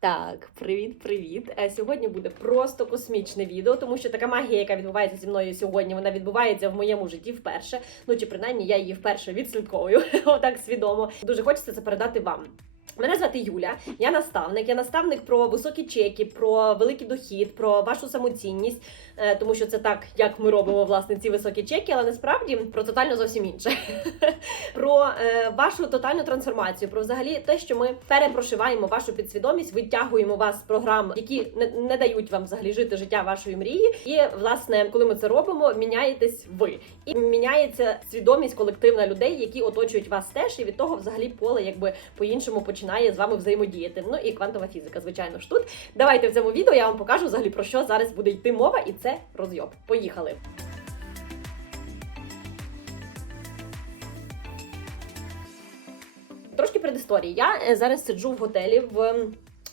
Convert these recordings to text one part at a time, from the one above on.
Так, привіт-привіт. Е, Сьогодні буде просто космічне відео, тому що така магія, яка відбувається зі мною сьогодні, вона відбувається в моєму житті вперше. Ну чи принаймні я її вперше відслідковую, отак свідомо. Дуже хочеться це передати вам. Мене звати Юля, я наставник. Я наставник про високі чеки, про великий дохід, про вашу самоцінність, е, тому що це так, як ми робимо власне ці високі чеки, але насправді про тотально зовсім інше. про е, вашу тотальну трансформацію, про взагалі те, що ми перепрошиваємо вашу підсвідомість, витягуємо вас з програм, які не, дають вам взагалі жити життя вашої мрії. І власне, коли ми це робимо, міняєтесь ви, і міняється свідомість колективна людей, які оточують вас теж, і від того взагалі поле якби по-іншому починає з вами взаємодіяти. Ну і квантова фізика, звичайно ж тут. Давайте в цьому відео я вам покажу взагалі про що зараз буде йти мова, і це розйоб. Поїхали. Трошки предісторії. Я е, зараз сиджу в готелі в.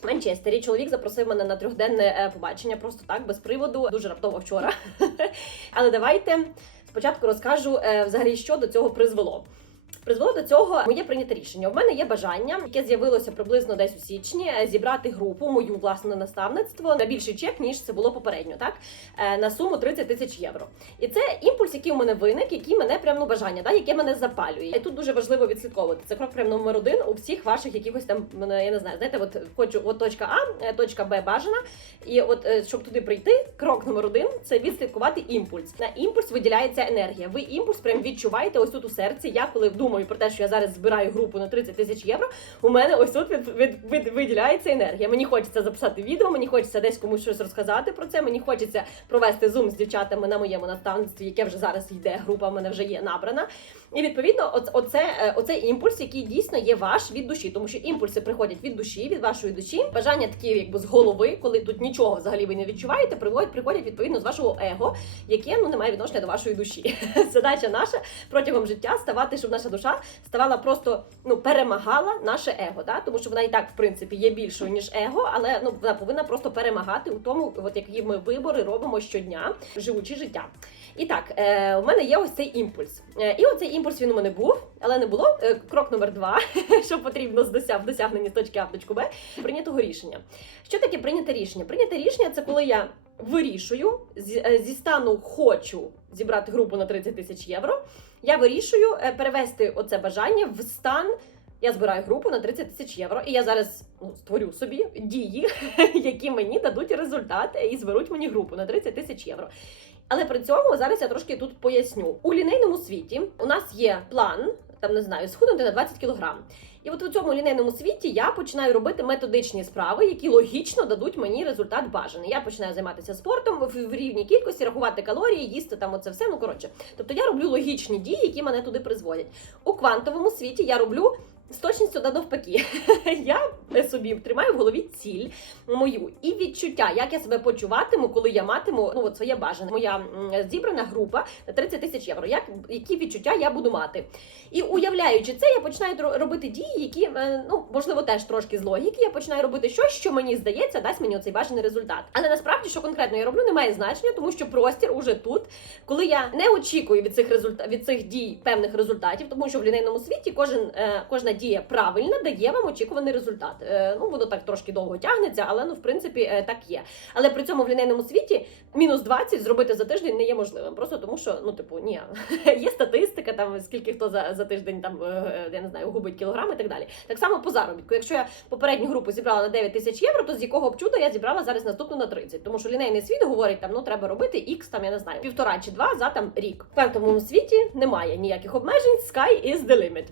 Манчестері чоловік запросив мене на трьохденне е, побачення, просто так, без приводу, дуже раптово вчора. Але давайте спочатку розкажу е, взагалі, що до цього призвело. Призвело до цього моє прийняте рішення. У мене є бажання, яке з'явилося приблизно десь у січні, е, зібрати групу, мою власне наставництво на більший чек, ніж це було попередньо, так е, на суму 30 тисяч євро. І це імпульс, який у мене виник, який мене прям ну бажання, да, яке мене запалює. І тут дуже важливо відслідковувати. Це крок прям номер один у всіх ваших якихось там мене, я не знаю, знаєте, от хочу от точка А, е, точка Б бажана. І от е, щоб туди прийти, крок номер один це відслідкувати імпульс. На імпульс виділяється енергія. Ви імпульс прям відчуваєте ось тут у серці. Я коли думаю про те, що я зараз збираю групу на 30 тисяч євро, у мене ось тут від, від, від, виділяється енергія. Мені хочеться записати відео, мені хочеться десь комусь щось розказати про це. Мені хочеться провести зум з дівчатами на моєму наставництві, яке вже зараз йде. Група в мене вже є набрана. І відповідно, оце, е, оцей імпульс, який дійсно є ваш від душі, тому що імпульси приходять від душі, від вашої душі. Бажання такі, якби з голови, коли тут нічого взагалі ви не відчуваєте, приходять, приходять відповідно з вашого его, яке ну не має відношення до вашої душі. Задача наша протягом життя ставати, щоб наша душа ставала просто ну перемагала наше его. Да? Тому що вона і так в принципі є більшою ніж его, але ну вона повинна просто перемагати у тому, от які ми вибори робимо щодня, живучи життя. І так, е, у мене є ось цей імпульс. Е, і оцей імпульс він у мене був, але не було. Е, крок номер два, що потрібно з досяг з точки А точку Б, прийнятого рішення. Що таке прийняте рішення? Прийняте рішення це коли я вирішую зі, е, стану хочу зібрати групу на 30 тисяч євро. Я вирішую е, перевести оце бажання в стан. Я збираю групу на 30 тисяч євро, і я зараз ну, створю собі дії, які мені дадуть результат і зберуть мені групу на 30 тисяч євро. Але при цьому зараз я трошки тут поясню. У лінейному світі у нас є план, там не знаю, схуднути на 20 кілограм. І от у цьому лінейному світі я починаю робити методичні справи, які логічно дадуть мені результат бажаний. Я починаю займатися спортом в, рівній кількості, рахувати калорії, їсти там оце все. Ну коротше, тобто я роблю логічні дії, які мене туди призводять. У квантовому світі я роблю. З точністю да навпаки, я собі тримаю в голові ціль мою і відчуття, як я себе почуватиму, коли я матиму ну от своє бажане. Моя зібрана група на 30 тисяч євро. Як які відчуття я буду мати? І уявляючи це, я починаю робити дії, які е, ну можливо теж трошки з логіки. Я починаю робити щось, що мені здається, дасть мені оцей бажаний результат. Але насправді, що конкретно я роблю, не має значення, тому що простір уже тут, коли я не очікую від цих результа... від цих дій певних результатів, тому що в лінейному світі кожен е, кожна дія правильна дає вам очікуваний результат. Е, ну воно так трошки довго тягнеться, але ну в принципі е, так є. Але при цьому в лінейному світі мінус 20 зробити за тиждень не є можливим. Просто тому, що ну типу ні, є статистика, там скільки хто за, за тиждень там е, я не знаю, губить кілограм і так далі. Так само по заробітку. Якщо я попередню групу зібрала на 9 тисяч євро, то з якого б чуда я зібрала зараз наступну на 30. Тому що лінейний світ говорить, там ну треба робити X, там я не знаю, півтора чи два за там рік. В квантовому світі немає ніяких обмежень. Sky is the limit.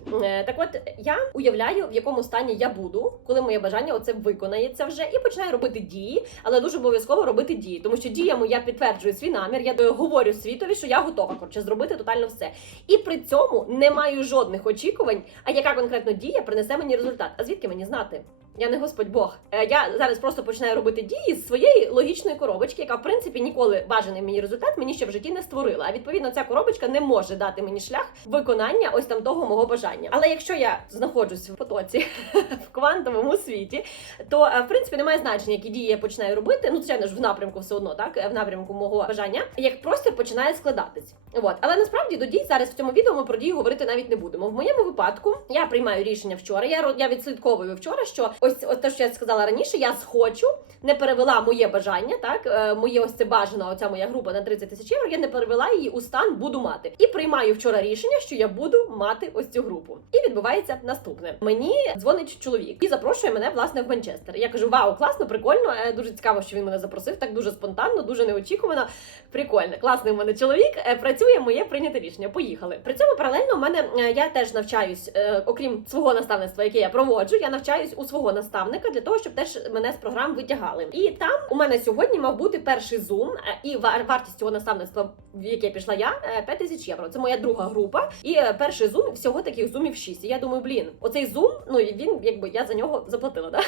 Так от я уявляю, в якому стані я буду, коли моє бажання оце виконається вже, і починаю робити дії, але дуже обов'язково робити дії, тому що діями я підтверджую свій намір. Я говорю світові, що я готова коротше, зробити тотально все. І при цьому не маю жодних очікувань, а яка конкретно дія принесе мені результат. А звідки мені знати? Я не Господь Бог. Е, Я зараз просто починаю робити дії з своєї логічної коробочки, яка в принципі ніколи бажаний мені результат мені ще в житті не створила. А відповідно, ця коробочка не може дати мені шлях виконання ось там того мого бажання. Але якщо я знаходжусь в потоці в квантовому світі, то е, в принципі немає значення, які дії я починаю робити. Ну, звичайно ж, в напрямку все одно, так е, в напрямку мого бажання, як простір починає складатись. От, але насправді до дій зараз в цьому відео ми про дії говорити навіть не будемо. В моєму випадку я приймаю рішення вчора. Я я відслідковую вчора, що ось ось те, що я сказала раніше, я схочу, не перевела моє бажання, так е, моє ось це бажано, оця моя група на 30 тисяч євро. Я не перевела її у стан буду мати. І приймаю вчора рішення, що я буду мати ось цю групу. І відбувається наступне. Мені дзвонить чоловік і запрошує мене власне в Манчестер. Я кажу: Вау, класно, прикольно. е, Дуже цікаво, що він мене запросив. Так дуже спонтанно, дуже неочікувано. Прикольно, класний у мене чоловік. е, Працює моє прийняте рішення. Поїхали. При цьому паралельно у мене я теж навчаюсь, окрім свого наставництва, яке я проводжу. Я навчаюсь у свого наставника для того, щоб теж мене з програм витягали. І там у мене сьогодні мав бути перший зум, е, і вар- вартість цього наставництва, в яке пішла я, е, 5 тисяч євро. Це моя друга група. І е, перший зум всього таких зумів 6. І я думаю, блін, оцей зум, ну він якби я за нього заплатила. Да?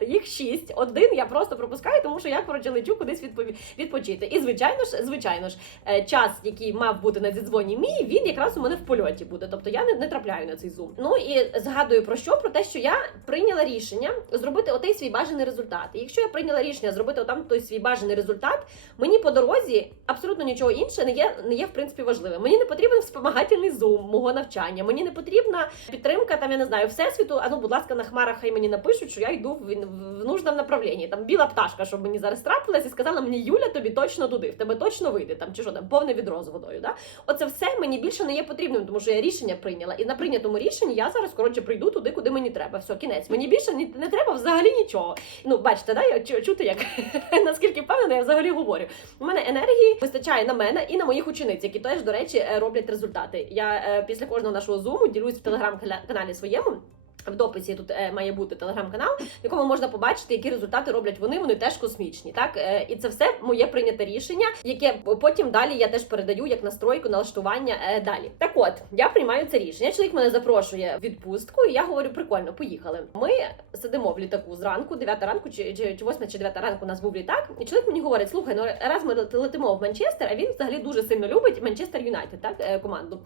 Їх 6. Один я просто пропускаю, тому що я коротше лечу кудись відпові... відпочити. І звичайно ж, звичайно ж, е, час, який мав бути на зідзвоні мій, він якраз у мене в польоті буде. Тобто я не, не трапляю на цей зум. Ну і згадую про що? Про те, що я прийняла рішення зробити отей свій бажаний результат. І якщо я прийняла рішення зробити отам той свій бажаний результат, мені по дорозі абсолютно нічого інше не є не є в принципі важливим. Мені не потрібен вспомагательний зум мого навчання. Мені не потрібна підтримка там, я не знаю, всесвіту. А ну, будь ласка, на хмарах хай мені напишуть, що я йду в, в нужному направлінні. Там біла пташка, щоб мені зараз трапилась і сказала мені, Юля, тобі точно туди, в тебе точно вийде там чи що там повне відро з водою. Да? Оце все мені більше не є потрібним, тому що я рішення прийняла. І на прийнятому рішенні я зараз коротше прийду туди, куди мені треба. Все, кінець. Мені більше не, не треба взагалі нічого. Ну, бачите, да, я чути, як наскільки впевнена, я взагалі говорю. У мене енергії вистачає на мене і на моїх учениць, які теж, до речі, е, роблять результати. Я е, після кожного нашого зуму ділюсь в телеграм-каналі своєму. В дописі тут е, має бути телеграм-канал, в якому можна побачити, які результати роблять вони. Вони теж космічні. Так е, і це все моє прийняте рішення, яке потім далі я теж передаю як настройку, налаштування е, далі. Так от я приймаю це рішення. Чоловік мене запрошує в відпустку, і я говорю: прикольно, поїхали. Ми сидимо в літаку зранку, 9 ранку, чи, чи, чи 8 чи 9 ранку у нас був літак. І чоловік мені говорить: слухай, ну раз ми летимо в Манчестер, а він взагалі дуже сильно любить Манчестер Юнайтед, так команду.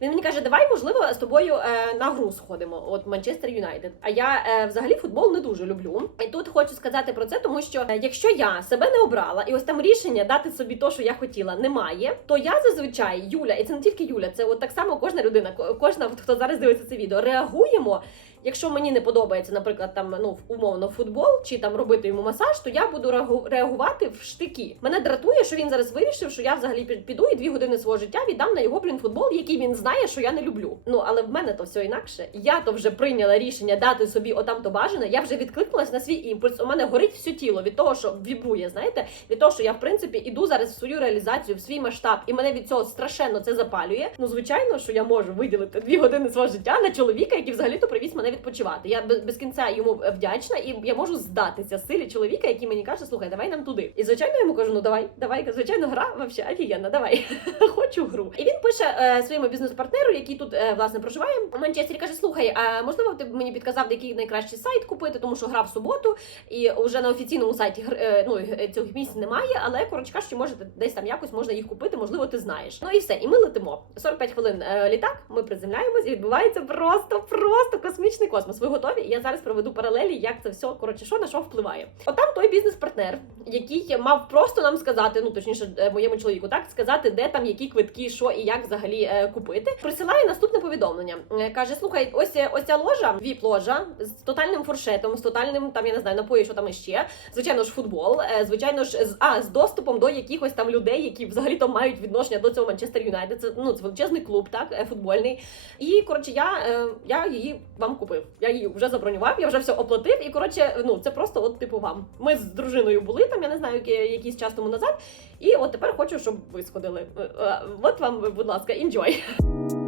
Він мені каже, давай, можливо, з тобою на гру сходимо. От Манчестер Юнайтед. А я е, взагалі футбол не дуже люблю. І тут хочу сказати про це, тому що е, якщо я себе не обрала, і ось там рішення дати собі то, що я хотіла, немає, то я зазвичай Юля, і це не тільки Юля, це от так само кожна людина, кожна, хто зараз дивиться це відео, реагуємо. Якщо мені не подобається, наприклад, там ну умовно футбол чи там робити йому масаж, то я буду реагу- реагувати в штики. Мене дратує, що він зараз вирішив, що я взагалі пі- піду і дві години свого життя віддам на його блін футбол, який він знає, що я не люблю. Ну але в мене то все інакше. Я то вже прийняла рішення дати собі отам то бажане. Я вже відкликнулась на свій імпульс. У мене горить все тіло від того, що вібрує, знаєте, від того, що я в принципі іду зараз в свою реалізацію, в свій масштаб, і мене від цього страшенно це запалює. Ну звичайно, що я можу виділити дві години свого життя на чоловіка, який взагалі то привіз мене відпочивати. Я без, кінця йому вдячна, і я можу здатися силі чоловіка, який мені каже, слухай, давай нам туди. І звичайно, йому кажу, ну давай, давай, звичайно, гра вообще офігенна, давай. Хочу гру. І він пише е, своєму бізнес-партнеру, який тут е, власне проживає в Манчестері, каже: Слухай, а можливо, ти б мені підказав, який найкращий сайт купити, тому що гра в суботу, і вже на офіційному сайті е, ну, цих місць немає, але коротше кажучи, може десь там якось можна їх купити, можливо, ти знаєш. Ну і все, і ми летимо. 45 хвилин е, літак, ми приземляємось, і відбувається просто, просто космічний космос. Ви готові? Я зараз проведу паралелі, як це все коротше, що на що впливає. Отам той бізнес-партнер, який мав просто нам сказати, ну точніше, е, моєму чоловіку, так сказати, де там які квитки, що і як взагалі е, купити. Присилає наступне повідомлення. Е, Каже: слухай, ось е, ось ця ложа, віп ложа з тотальним фуршетом, з тотальним там, я не знаю, напої, що там іще. Звичайно ж, футбол, е, звичайно ж, з а з доступом до якихось там людей, які взагалі то мають відношення до цього Манчестер Юнайтед. Це ну це величезний клуб, так е, футбольний. І коротше, я, е, я її вам купив. Я її вже забронював, я вже все оплатив. І коротше, ну це просто от типу вам. Ми з дружиною були там, я не знаю, якийсь час тому назад. І от тепер хочу, щоб ви сходили. Е, е, От вам, будь ласка, enjoy.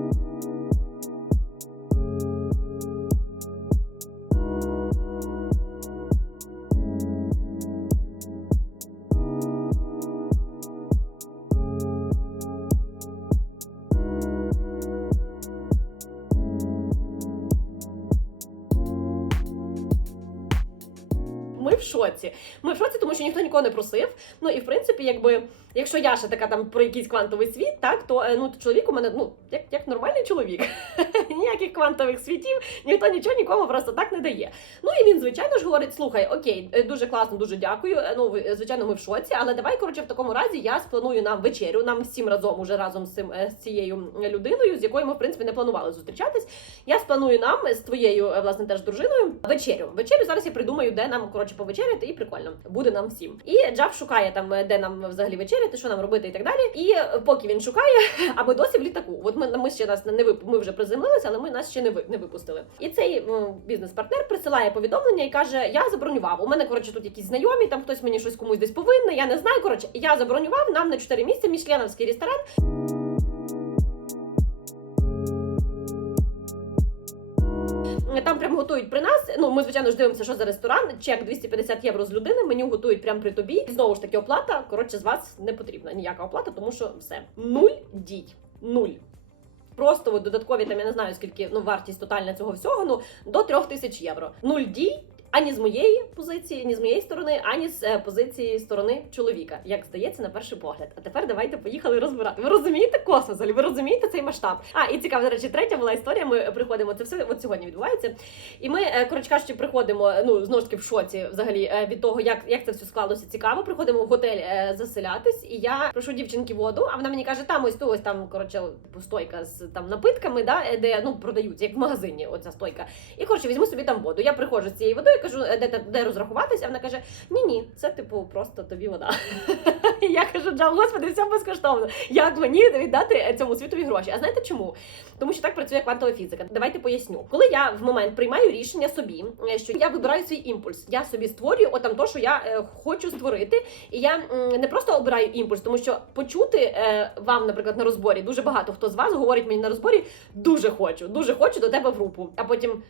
Шоці. Ми в шоці, тому що ніхто нікого не просив. Ну і в принципі, якби якщо я ще така там про якийсь квантовий світ, так то е, ну чоловік у мене ну як, як нормальний чоловік. Ніяких квантових світів, ніхто нічого нікому просто так не дає. Ну і він, звичайно ж, говорить: слухай, окей, е, дуже класно, дуже дякую. е, Ну, звичайно, ми в шоці, але давай, коротше, в такому разі я спланую нам вечерю, нам всім разом уже разом з цим з цією людиною, з якою ми в принципі не планували зустрічатись. Я спланую нам з твоєю власне теж дружиною вечерю. Вечерю зараз я придумаю, де нам коротше повечеряти, і прикольно буде нам всім. І Джав шукає там, де нам взагалі вечеряти, що нам робити і так далі. І е, поки він шукає, а ми досі в літаку. От ми, ми ще нас не вип... ми вже приземлилися, але ми нас ще не ви... не випустили. І цей бізнес-партнер присилає повідомлення і каже: Я забронював. У мене коротше тут якісь знайомі, там хтось мені щось комусь десь повинен. Я не знаю. Коротше, я забронював нам на 4 місця мішленовський ресторан. Там прям готують при нас. Ну ми звичайно ж дивимося, що за ресторан. Чек 250 євро з людини. Меню готують прямо при тобі. І знову ж таки, оплата. Коротше, з вас не потрібна ніяка оплата, тому що все нуль дій. Нуль. Просто от додаткові там я не знаю скільки ну вартість тотальна цього всього. Ну до трьох тисяч євро. Нуль дій. Ані з моєї позиції, ні з моєї сторони, ані з е, позиції сторони чоловіка, як здається, на перший погляд. А тепер давайте поїхали розбирати. Ви розумієте космос, ви розумієте цей масштаб? А і цікаво, до речі, третя була історія. Ми приходимо. Це все от сьогодні відбувається. І ми, е, коротше кажучи, приходимо. Ну знову ж таки в шоці взагалі е, від того, як, як це все склалося цікаво. Приходимо в готель заселятись, і я прошу дівчинки воду. А вона мені каже, там ось то ось там коротше типу, стойка з там напитками, да, де ну продають, як в магазині. Оця стойка. І коротше, візьму собі там воду. Я приходжу з цією водою, кажу, «Е, де, де, розрахуватись, а вона каже: Ні, ні, це типу просто тобі вода. Я кажу, Джал, господи, все безкоштовно. Як мені віддати цьому світові гроші? А знаєте чому? Тому що так працює квантова фізика. Давайте поясню. Коли я в момент приймаю рішення собі, е, що я вибираю свій імпульс, я собі створюю отам то, що я е, хочу створити, і я не просто обираю імпульс, тому що почути е, вам, наприклад, на розборі дуже багато хто з вас говорить мені на розборі дуже хочу, дуже хочу до тебе в групу, а потім.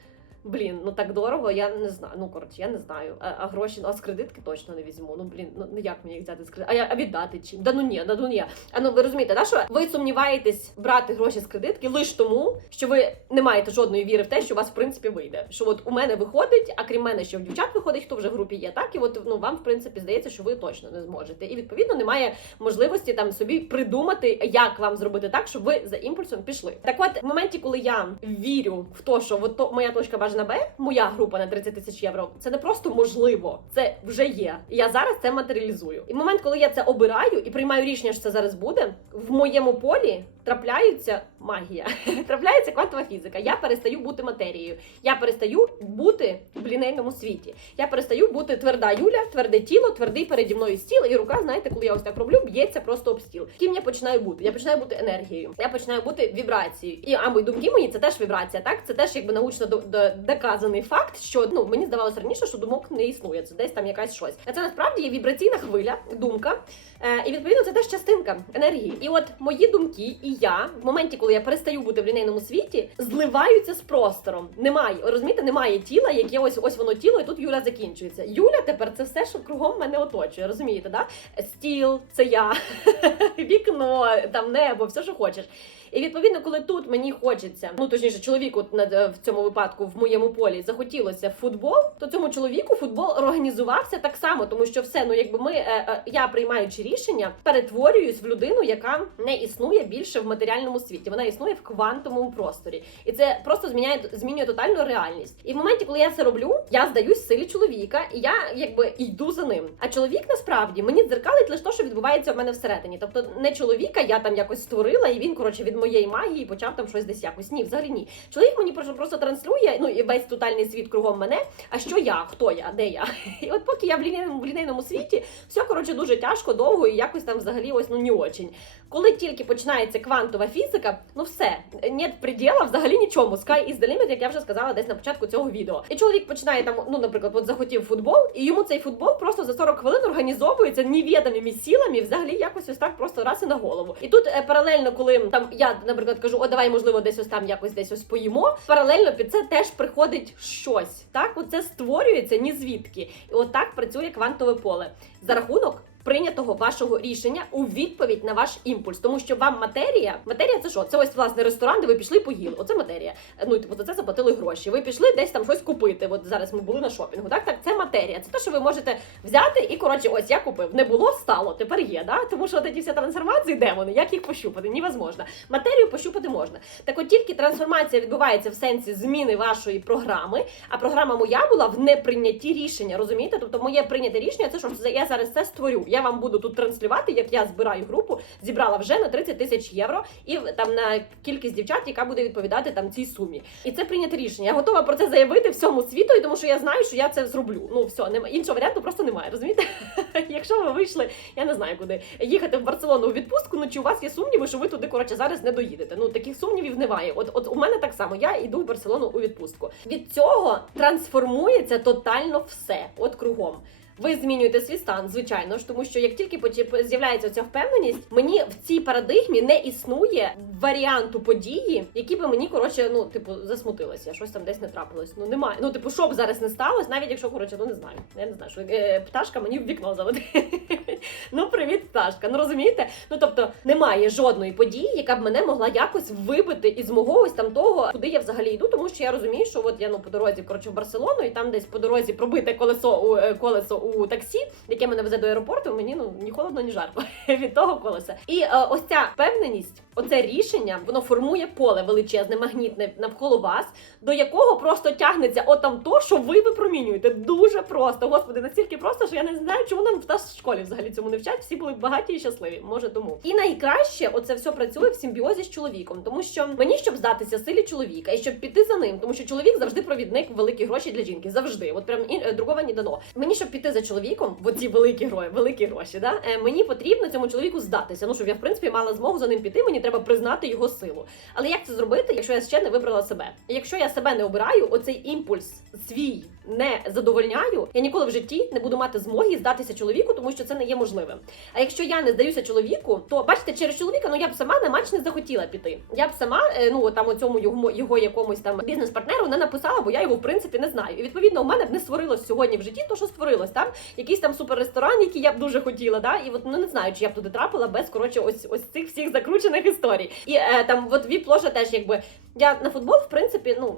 Блін, ну так дорого, я не знаю. Ну коротше, я не знаю. А, а гроші, ну, а з кредитки точно не візьму. Ну блін, ну, ну як мені їх взяти з кредитки? А а віддати чим? Да ну ні, да ну ні. А ну ви розумієте, да, що ви сумніваєтесь брати гроші з кредитки лише тому, що ви не маєте жодної віри в те, що у вас в принципі вийде. Що от у мене виходить, а крім мене ще в дівчат виходить, хто вже в групі є, так і от ну вам в принципі здається, що ви точно не зможете. І відповідно немає можливості там собі придумати, як вам зробити так, щоб ви за імпульсом пішли. Так, от в моменті, коли я вірю в те, що от то моя точка бажана Б, моя група на 30 тисяч євро, це не просто можливо, це вже є. Я зараз це матеріалізую. І в момент, коли я це обираю і приймаю рішення, що це зараз буде, в моєму полі трапляється магія, трапляється квантова фізика. Я перестаю бути матерією. Я перестаю бути в лінейному світі. Я перестаю бути тверда Юля, тверде тіло, твердий переді мною стіл, і рука, знаєте, коли я ось так роблю, б'ється просто об стіл. Ким я починаю бути? Я починаю бути енергією, я починаю бути вібрацією. І а мої думки мої це теж вібрація. Так, це теж якби научно до- до- доказаний факт, що ну мені здавалося раніше, що думок не існує. Це десь там якась щось. А це насправді є вібраційна хвиля, думка. Е, і відповідно це теж частинка енергії. І от мої думки і я в моменті, коли я перестаю бути в лінейному світі, зливаються з простором. Немає, розумієте, немає тіла, яке ось ось воно тіло, і тут Юля закінчується. Юля тепер це все, що кругом мене оточує. Розумієте, да? Стіл, це я, вікно, там небо, все, що хочеш. І відповідно, коли тут мені хочеться, ну точніше, чоловіку е, в цьому випадку в моєму полі захотілося футбол, то цьому чоловіку футбол організувався так само, тому що все, ну якби ми е, е, я приймаючи рішення, перетворююсь в людину, яка не існує більше в матеріальному світі. Вона існує в квантовому просторі, і це просто зміняє змінює тотальну реальність. І в моменті, коли я це роблю, я здаюсь силі чоловіка, і я якби йду за ним. А чоловік насправді мені дзеркалить лише те, що відбувається в мене всередині. Тобто не чоловіка, я там якось створила, і він коротше від моєї магії почав там щось десь якось. Ні, взагалі ні. Чоловік мені просто транслює, ну і весь тотальний світ кругом мене. А що я? Хто я? Де я? І от поки я в лінейному, в лінейному світі, все коротше дуже тяжко, довго і якось там взагалі ось ну не очень. Коли тільки починається квантова фізика, ну все, нет приділа взагалі нічому. Sky is the limit, як я вже сказала десь на початку цього відео. І чоловік починає там, ну, наприклад, от захотів футбол, і йому цей футбол просто за 40 хвилин організовується невідомими силами, взагалі якось ось так просто раз і на голову. І тут е, паралельно, коли там я, наприклад, кажу, о, давай, можливо, десь ось там якось десь ось поїмо. Паралельно під це теж приходить щось. Так, оце створюється ні звідки. І от працює квантове поле за рахунок прийнятого вашого рішення у відповідь на ваш імпульс, тому що вам матерія, матерія це що? Це ось власне ресторан, де ви пішли поїли. Оце матерія. Ну і типу за це заплатили гроші. Ви пішли десь там щось купити. От зараз ми були на шопінгу. Так, так, це матерія. Це те, що ви можете взяти і коротше, ось я купив. Не було, стало. Тепер є. Да? Тому що от ці вся трансформації, де вони? Як їх пощупати? Невозможно. Матерію пощупати можна. Так от тільки трансформація відбувається в сенсі зміни вашої програми. А програма моя була в неприйнятті рішення. Розумієте? Тобто, моє прийняте рішення це що я зараз це створю. Я вам буду тут транслювати, як я збираю групу, зібрала вже на 30 тисяч євро, і там на кількість дівчат, яка буде відповідати там цій сумі. І це прийняте рішення. Я готова про це заявити всьому світу, і тому що я знаю, що я це зроблю. Ну все, нема іншого варіанту просто немає. Розумієте? Якщо ви вийшли, я не знаю куди їхати в Барселону у відпустку. Ну чи у вас є сумніви, що ви туди коротше зараз не доїдете? Ну таких сумнівів немає. От, от у мене так само. Я йду в Барселону у відпустку. Від цього трансформується тотально все, от кругом. Ви змінюєте свій стан, звичайно ж, тому що як тільки з'являється ця впевненість, мені в цій парадигмі не існує варіанту події, які би мені коротше, ну типу, засмутилися, щось там десь не трапилось. Ну немає. Ну, типу, що б зараз не сталося, навіть якщо коротше, ну не знаю. Я не знаю, що е, пташка мені в вікно залетить. Ну, привіт, пташка. Ну розумієте? Ну тобто немає жодної події, яка б мене могла якось вибити із мого ось там того, куди я взагалі йду, тому що я розумію, що от я ну по дорозі коротше в Барселону, і там десь по дорозі пробите колесо у е, колесо у таксі, яке мене везе до аеропорту. Мені ну ні холодно, ні жарко від того колеса. І е, ось ця впевненість, оце рішення, воно формує поле величезне, магнітне навколо вас, до якого просто тягнеться отам то, що ви випромінюєте. Дуже просто. Господи, настільки просто, що я не знаю, чому нам в нас в школі взагалі цьому не вчать. Всі були багаті і щасливі. Може тому. І найкраще оце все працює в симбіозі з чоловіком, тому що мені щоб здатися силі чоловіка і щоб піти за ним, тому що чоловік завжди провідник великі гроші для жінки. Завжди, от прям і е, другого не дано. Мені щоб піти за чоловіком, в оці великі гроші, великі гроші, да е, мені потрібно цьому чоловіку здатися. Ну щоб я в принципі мала змогу за ним піти. Мені треба признати його силу. Але як це зробити, якщо я ще не вибрала себе? Якщо я себе не обираю, оцей імпульс свій не задовольняю, я ніколи в житті не буду мати змоги здатися чоловіку, тому що це не є можливим. А якщо я не здаюся чоловіку, то бачите, через чоловіка, ну я б сама на матч не захотіла піти. Я б сама, е, ну там у цьому його, його якомусь там бізнес-партнеру не написала, бо я його в принципі не знаю. І відповідно у мене б не створилось сьогодні в житті, то що створилось там якийсь там суперресторан, який я б дуже хотіла. Да? І от ну не знаю, чи я б туди трапила без коротше, ось ось цих всіх закручених історій. І е, там от віп ложа теж якби я на футбол, в принципі, ну.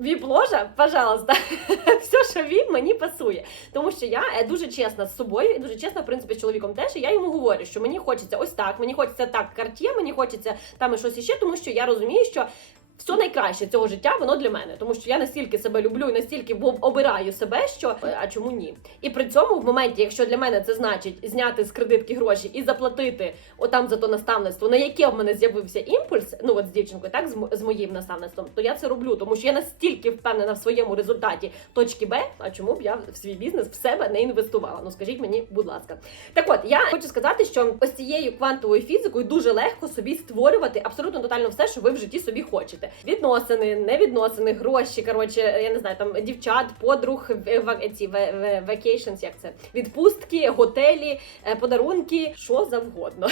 Віп ложа, пожалуйста, все, що віп, мені пасує. Тому що я дуже чесна з собою і дуже чесна, в принципі, з чоловіком теж. І я йому говорю, що мені хочеться ось так, мені хочеться так картє, мені хочеться там і щось іще, тому що я розумію, що. Все найкраще цього життя воно для мене, тому що я настільки себе люблю і настільки обираю себе, що е, а чому ні? І при цьому в моменті, якщо для мене це значить зняти з кредитки гроші і заплатити отам за то наставництво, на яке в мене з'явився імпульс, ну от з дівчинкою, так з, з моїм наставництвом, то я це роблю, тому що я настільки впевнена в своєму результаті точки Б, а чому б я в свій бізнес в себе не інвестувала? Ну скажіть мені, будь ласка. Так от я хочу сказати, що ось цією квантовою фізикою дуже легко собі створювати абсолютно тотально все, що ви в житті собі хочете. Відносини, невідносини, гроші. Коротше, я не знаю, там дівчат, подруг, ці vacations, як це відпустки, готелі, е, подарунки, що завгодно.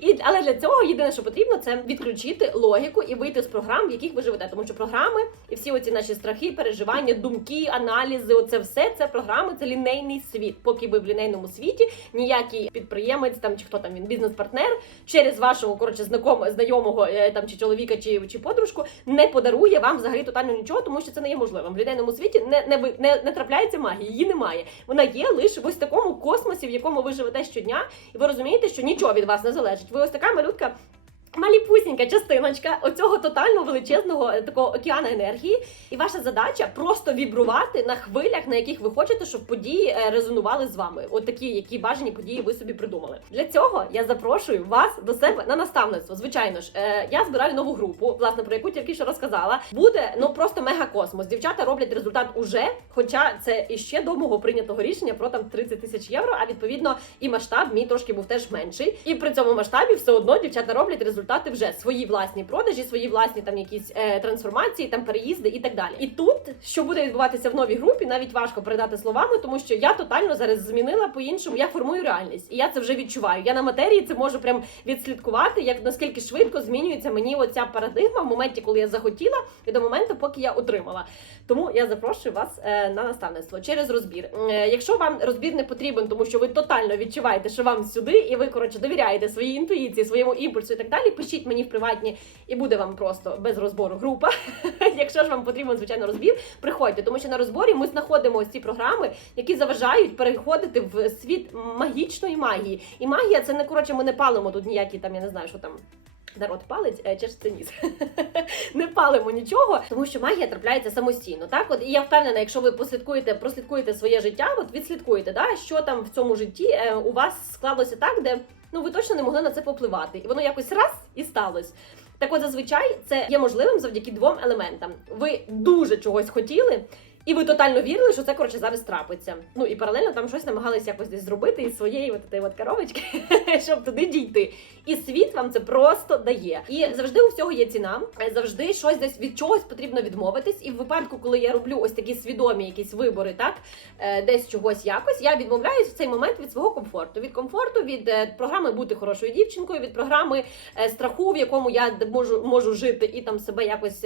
І але для цього єдине, що потрібно, це відключити логіку і вийти з програм, в яких ви живете. Тому що програми і всі оці наші страхи, переживання, думки, аналізи, оце все це програми, це лінейний світ. Поки ви в лінейному світі, ніякий підприємець там чи хто там він бізнес-партнер через вашого коротше знакомого знайомого е, там чи чоловіка, чи, чи подружку не подарує вам взагалі тотально нічого, тому що це не є можливим. В людяному світі не, не, не, не трапляється магії, її немає. Вона є лише в ось такому космосі, в якому ви живете щодня, і ви розумієте, що нічого від вас не залежить. Ви ось така малютка. Маліпусінька частиночка оцього тотально величезного е, такого океану енергії, і ваша задача просто вібрувати на хвилях, на яких ви хочете, щоб події е, резонували з вами. От такі, які бажані події ви собі придумали. Для цього я запрошую вас до себе на наставництво. Звичайно ж, е, я збираю нову групу, власне про яку тільки що розказала. Буде ну просто мега-космос. Дівчата роблять результат уже, хоча це іще до мого прийнятого рішення про там 30 тисяч євро. А відповідно і масштаб мій трошки був теж менший. І при цьому масштабі все одно дівчата роблять результат результати вже свої власні продажі, свої власні там якісь е, трансформації, там переїзди і так далі. І тут що буде відбуватися в новій групі, навіть важко передати словами, тому що я тотально зараз змінила по-іншому. Я формую реальність, і я це вже відчуваю. Я на матерії це можу прям відслідкувати, як наскільки швидко змінюється мені оця парадигма в моменті, коли я захотіла, і до моменту, поки я отримала. Тому я запрошую вас е, на наставництво через розбір. Е, якщо вам розбір не потрібен, тому що ви тотально відчуваєте, що вам сюди, і ви коротше довіряєте своїй інтуїції, своєму імпульсу і так далі. Пишіть мені в приватні, і буде вам просто без розбору група. Якщо ж вам потрібен звичайно розбір, приходьте, тому що на розборі ми знаходимо ось ці програми, які заважають переходити в світ магічної магії. І магія це не коротше, ми не палимо тут ніякі там, я не знаю, що там. Народ палить е, через не палимо нічого, тому що магія трапляється самостійно. Так, от і я впевнена, якщо ви послідкуєте, прослідкуєте своє життя, от відслідкуєте, да, що там в цьому житті е, у вас склалося так, де ну ви точно не могли на це попливати, і воно якось раз і сталося. Так, от зазвичай це є можливим завдяки двом елементам. Ви дуже чогось хотіли. І ви тотально вірили, що це коротше зараз трапиться. Ну і паралельно там щось намагалися якось десь зробити із своєї от тієї от коробочки, щоб туди дійти. І світ вам це просто дає. І завжди у всього є ціна. Завжди щось десь від чогось потрібно відмовитись. І в випадку, коли я роблю ось такі свідомі якісь вибори, так е, десь чогось якось, я відмовляюсь в цей момент від свого комфорту. Від комфорту, від е, програми бути хорошою дівчинкою, від програми е, страху, в якому я можу можу жити і там себе якось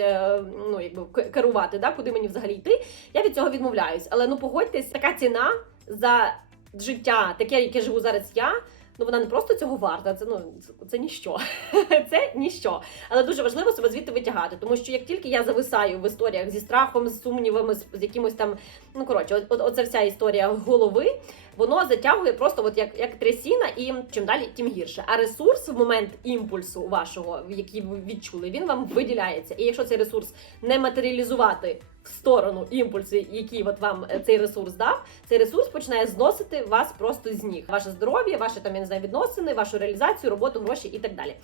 ну якби керувати, да, куди мені взагалі йти. Я від цього відмовляюсь. Але ну погодьтесь, така ціна за життя, таке, яке живу зараз я. Ну вона не просто цього варта, це ну це, ніщо. це ніщо. Але дуже важливо себе звідти витягати, тому що як тільки я зависаю в історіях зі страхом, з сумнівами, з, якимось там, ну коротше, от, от, оця вся історія голови, воно затягує просто от як, як трясіна, і чим далі, тим гірше. А ресурс в момент імпульсу вашого, який ви відчули, він вам виділяється. І якщо цей ресурс не матеріалізувати в сторону імпульси, які от вам е, цей ресурс дав, цей ресурс починає зносити вас просто з ніг. Ваше здоров'я, ваші там я не знаю, відносини, вашу реалізацію, роботу, гроші і так далі.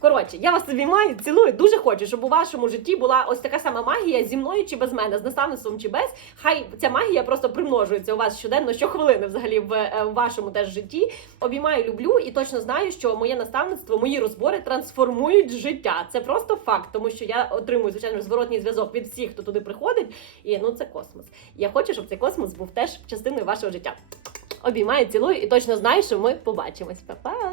Коротше, я вас обіймаю, цілую. Дуже хочу, щоб у вашому житті була ось така сама магія зі мною чи без мене, з наставництвом чи без. Хай ця магія просто примножується у вас щоденно, щохвилини взагалі в, е, вашому теж житті. Обіймаю, люблю і точно знаю, що моє наставництво, мої розбори трансформують життя. Це просто факт, тому що я отримую звичайно зворотній зв'язок від всіх, хто туди приходить. І ну це космос. Я хочу, щоб цей космос був теж частиною вашого життя. Обіймаю, цілую і точно знаю, що ми побачимось. Па-па!